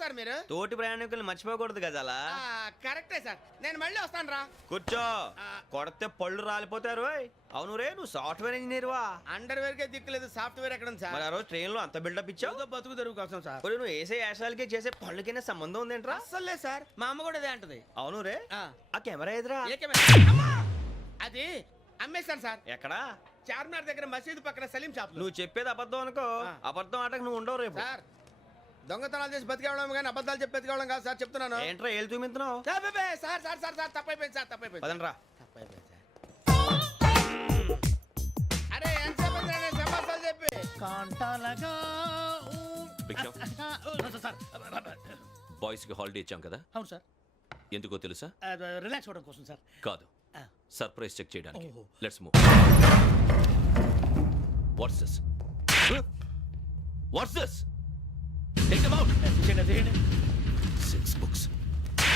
Sir మీరు? తోటి ప్రయాణికులు మర్చిపోకూడదు గజాల. కరెక్టే సార్, నేను మళ్ళీ వస్తాను రా. కూర్చో. కొడితే పళ్ళు రాలిపోతారు. అవును రే, నువ్వు సాఫ్ట్వేర్ ఇంజనీర్ వా? అండర్వేర్ కే దిక్కులేదు, సాఫ్ట్వేర్ ఎక్కడ ఉంది సార్? మరి ఆ రోజు ట్రైన్ లో అంత బిల్డప్ ఇచ్చావు. బతుకు తెరుగు కోసం సార్. నువ్వు వేసే యాశాలకి చేసే పళ్ళకైనా సంబంధం ఉందేంట్రా? అస్సలు లేదు సార్, మా అమ్మ కూడా అదే అంటది. అవును రే, ఆ కెమెరా ఎదురా? ఏ కెమెరా? అమ్మా! అది అమ్మేశాను సార్. ఎక్కడా? చార్మినార్ దగ్గర మసీదు పక్కన సలీం షాప్. నువ్వు చెప్పేది అబద్ధం అనుకో. అబద్ధం ఆటకు నువ్వు ఉండవు రేపు. సార్ దొంగతనాలు చేసి బతికేవడం కానీ అబద్ధాలు చెప్పి బతికేవడం కాదు సార్, చెప్తున్నాను. ఏంట్రా ఏళ్ళు చూపించినావు? సార్ సార్ సార్ సార్ తప్పైపోయింది సార్, తప్పైపోయింది. పదండ్రా. తప్పైపోయింది సార్. అరే ఎంతసేపు సమాసాలు చెప్పి కాంటాలగా బాయ్స్ కి హాలిడే ఇచ్చాం కదా? అవును సార్. ఎందుకో తెలుసా? రిలాక్స్ అవ్వడం కోసం సార్. కాదు, సర్ప్రైజ్ చెక్ చేయడానికి. ఓహో. Let's move. What's this? What's this? Take them out. తీయండి. 6 books.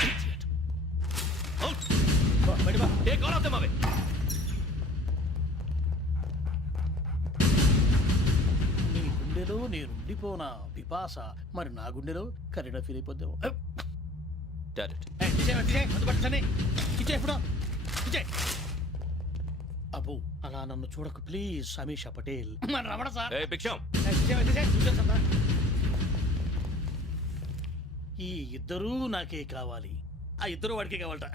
Idiot. Out. బయట బా. Take all of them away. నీ గుండెలో నేనుండిపోనా పిపాస, మరి నా గుండెలో కరీడా ఫీల్ అయిపోద్దాము. Got it. అబ్బో అలా నన్ను చూడకు please, Sameesha Patel. Ramana sir. Hey, Biksham. ఈ ఇద్దరూ నాకే కావాలి, ఆ ఇద్దరు వాడికే కావాలట.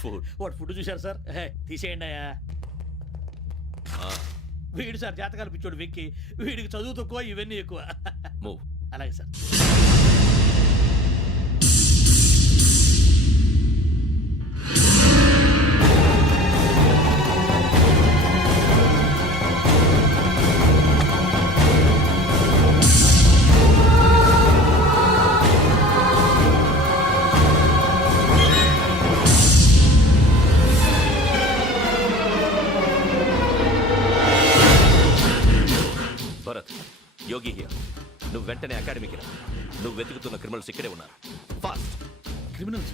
Food. వాడు ఫుడ్ చూశారు సార్. తీసేయండి అయ్యా. వీడు సార్ జాతకాలు పిచ్చోడు వెక్కి, వీడికి చదువు తక్కువ ఇవన్నీ ఎక్కువ. Move. అలాగే సార్. Bharat, Yogi here. నువ్వు వెంటనే అకాడమీకి రా. నువ్వు వెతుకుతున్న క్రిమినల్స్ ఇక్కడే ఉన్నారు. ఫాస్ట్. క్రిమినల్స్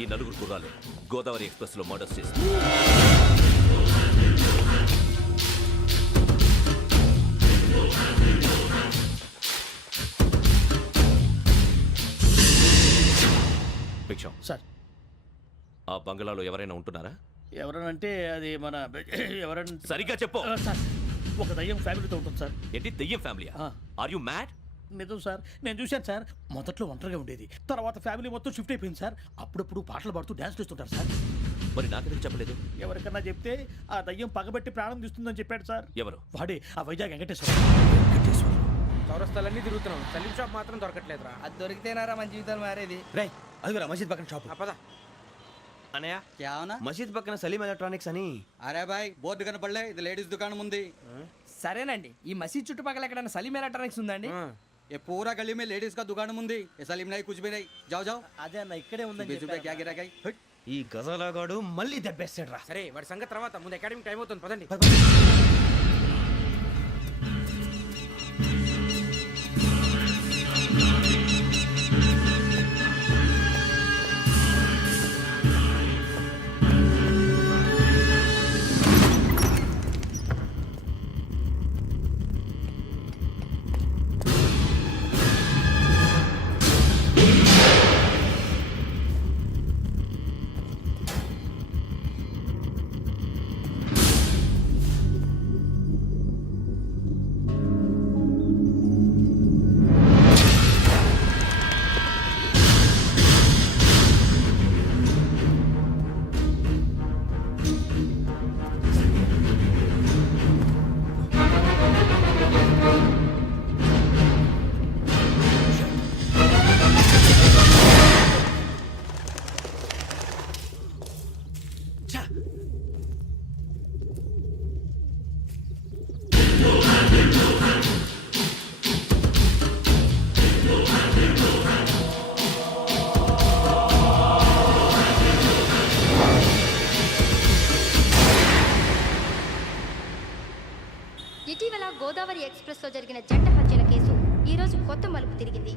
ఈ నలుగురు కుర్రాలు గోదావరి ఎక్స్ప్రెస్ లో మర్డర్స్ చేసి భిక్షం సార్. ఆ బంగ్లాలో ఎవరైనా ఉంటున్నారా? ఎవరనంటే అది మన ఎవరంటే సరిగ్గా చెప్పు. సార్ ఒక దయ్యం ఫ్యామిలీతో ఉంటుంది సార్. ఏంటి దెయ్యం ఫ్యామిలీ? Are you mad? నిజం సార్, నేను చూశాను సార్. మొదట్లో ఒంటరిగా ఉండేది, తర్వాత ఫ్యామిలీ మొత్తం షిఫ్ట్ అయిపోయింది సార్. అప్పుడప్పుడు పాటలు పాడుతూ డ్యాన్స్ చేస్తుంటారు సార్. మరి నాకెందుకు చెప్పలేదు? ఎవరికన్నా చెప్తే ఆ దయ్యం పగబెట్టి ప్రాణం తీస్తుందని చెప్పాడు సార్. ఎవరు? వాడే ఆ వైజాగ్ వెంకటేశ్వర. చౌరస్తాలన్నీ తిరుగుతున్నాం, సలీం షాప్ మాత్రం దొరకట్లేదురా. అది దొరికితేనారా మన జీవితాలు మారేది. రేయ్ అదిగురా మసీద్ పక్కన షాప్. పద. అనయ్య, क्या होना? మసీద్ పక్కన సలీం ఎలక్ట్రానిక్స్ అని. అరే బాయ్ బోర్డు కనపడలే, ఇది లేడీస్ దుకాణం ఉంది. సరేనండి, ఈ మసీద్ చుట్టుపక్కల ఎక్కడైనా సలీం ఎలక్ట్రానిక్స్ ఉందండి? ये पूरा गली में लेडीज का दुकान मुंदी, ये सलीम नहीं कुछ भी नहीं. जाओ जाओ. అదే అన్న ఇక్కడే ఉందని बीस रुपए क्या गिरा गई? ఈ గజాలగాడు మళ్ళీ దెబ్బేస్తాడు రా. సరే వాడి సంగతి తర్వాత, ముందు అకాడమిక్ టైం అవుతుంది, పదండి. ఇటీవల గోదావరి ఎక్స్ప్రెస్ లో జరిగిన జంట హత్యల కేసు ఈ రోజు కొత్త మలుపు తిరిగింది.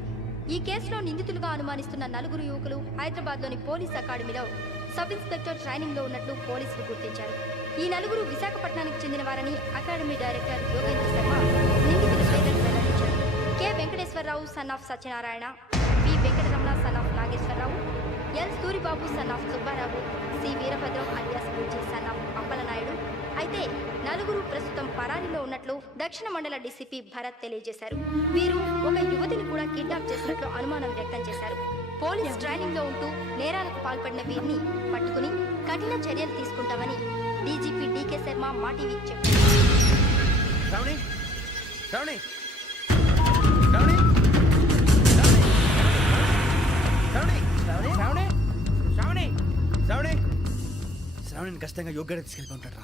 ఈ కేసులో నిందితులుగా అనుమానిస్తున్న నలుగురు యువకులు హైదరాబాద్లోని పోలీస్ అకాడమీలో సబ్ ఇన్స్పెక్టర్ ట్రైనింగ్ లో ఉన్నట్లు పోలీసులు గుర్తించారు. ఈ నలుగురు విశాఖపట్నానికి చెందిన వారని అకాడమీ డైరెక్టర్ యోగేంద్ర శర్మ నిందితుల పేర్లను వెల్లడించారు. K Venkateswararao, son of Satyanarayana, V Venkataramana son of Nageswararao, L Suribabu son of Subbarao, C Veerabhadram alias Bujji son of Appalanaidu. అయితే నలుగురు ప్రస్తుతం పరారీలో ఉన్నట్లు దక్షిణ మండల డీసీపీ భరత్ తెలియజేశారు. వీరు ఒక యువతిని కూడా కిడ్నాప్ చేసినట్లు అనుమానం వ్యక్తం చేశారు. పోలీస్ ట్రైనింగ్ లో ఉంటూ నేరాలకు పాల్పడిన వీరిని పట్టుకుని కఠిన చర్యలు తీసుకుంటామని డీజీపీ డీకే శర్మ మా టీవీకి చెప్పారు. శ్రావణి శ్రావణి శ్రావణి శ్రావణి శ్రావణి శ్రావణి శ్రావణి శ్రావణి శ్రావణిని ఖచ్చితంగా యోగ్యత తీసుకెళ్ళి ఉంటాడు రా.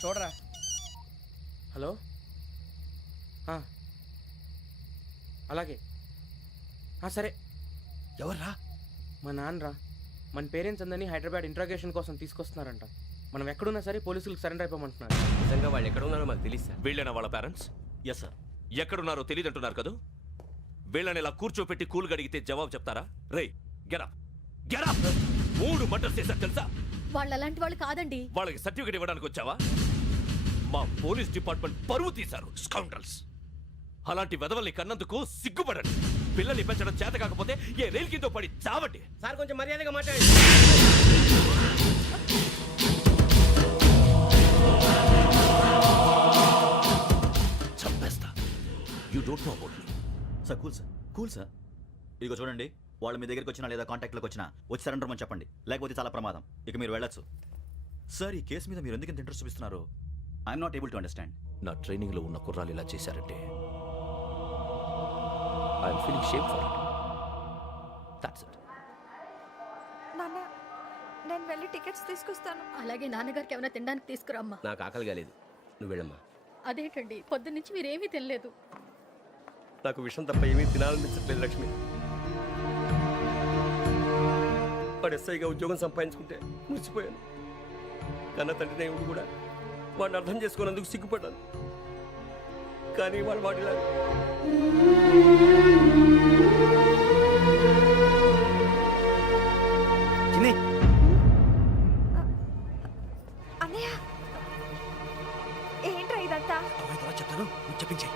చూడరా. హలో అలాగే సరే. ఎవర్రా? మా నాన్నరా. మన పేరెంట్స్ అందరినీ హైదరాబాద్ ఇంట్రాగేషన్ కోసం తీసుకొస్తున్నారంట. మనం ఎక్కడున్నా సరే పోలీసులకు సరెండర్ అయిపోమంటున్నారు. నిజంగా వాళ్ళు ఎక్కడ ఉన్నారో మాకు తెలియదు సార్. వీళ్ళైనా వాళ్ళ పేరెంట్స్? Yes sir. ఎక్కడున్నారో తెలియదంటున్నారు కదా. వీళ్ళని ఇలా కూర్చోపెట్టి కూల్ గడిగితే జవాబు చెప్తారా? రే గెటప్ గెటప్. 3 మర్డర్స్ చేశారు తెలుసా? వాళ్ళు అలాంటి వాళ్ళు కాదండి. వాళ్ళకి సర్టిఫికేట్ ఇవ్వడానికి వచ్చావా? మా పోలీస్ డిపార్ట్మెంట్ పరువు తీశారు స్కౌండ్రల్స్. అలాంటి వెధవల్ని కన్నందుకు సిగ్గుపడండి. పిల్లల్ని పెంచడం చేత కాకపోతే ఏ రైలు కింద పడి చావండి. సార్ కొంచెం మర్యాదగా మాట్లాడండి. చంపేస్తా. You don't know about me. Sir cool sir. ఇదిగో చూడండి, వాళ్ళు మీ దగ్గరికి వచ్చినా లేదా కాంటాక్ట్లోకి వచ్చినా వచ్చి సరెండర్ అని చెప్పండి, లేకపోతే చాలా ప్రమాదం. ఇక మీరు వెళ్ళొచ్చు. సార్, ఈ కేసు మీద మీరు ఎందుకు ఇంత ఇంట్రెస్ట్ చూపిస్తున్నారు? I'm not able to understand. నా ట్రైనింగ్ లో ఉన్న కుర్రాలు ఇలా చేశారంటే I'm feeling shame for it. That's it. నాన్న, నేను వెళ్ళి టికెట్స్ తీసుకొస్తాను. అలాగే నాన్నగారికి ఏమైనా తినడానికి తీసుకురామ్మా. నాకు ఆకలి కాలేదు, నువ్వు వెళ్ళమ్మా. అదేంటండి, పొద్దున్నుంచి మీరేమీ తినలేదు. నాకు విషయం తప్ప ఏమీ తినాలనిపించట్లేదు లక్ష్మి. వాడు ఎస్ఐగా ఉద్యోగం సంపాదించుకుంటే మురిసిపోయాను. కన్న తండ్రి నేను కూడా వాడిని అర్థం చేసుకున్నందుకు సిగ్గుపడ్డాను. కానీ వాడిలా అన్నయ్య, ఏంట్రా ఇదంతా? చెప్తాను, చెప్పించే.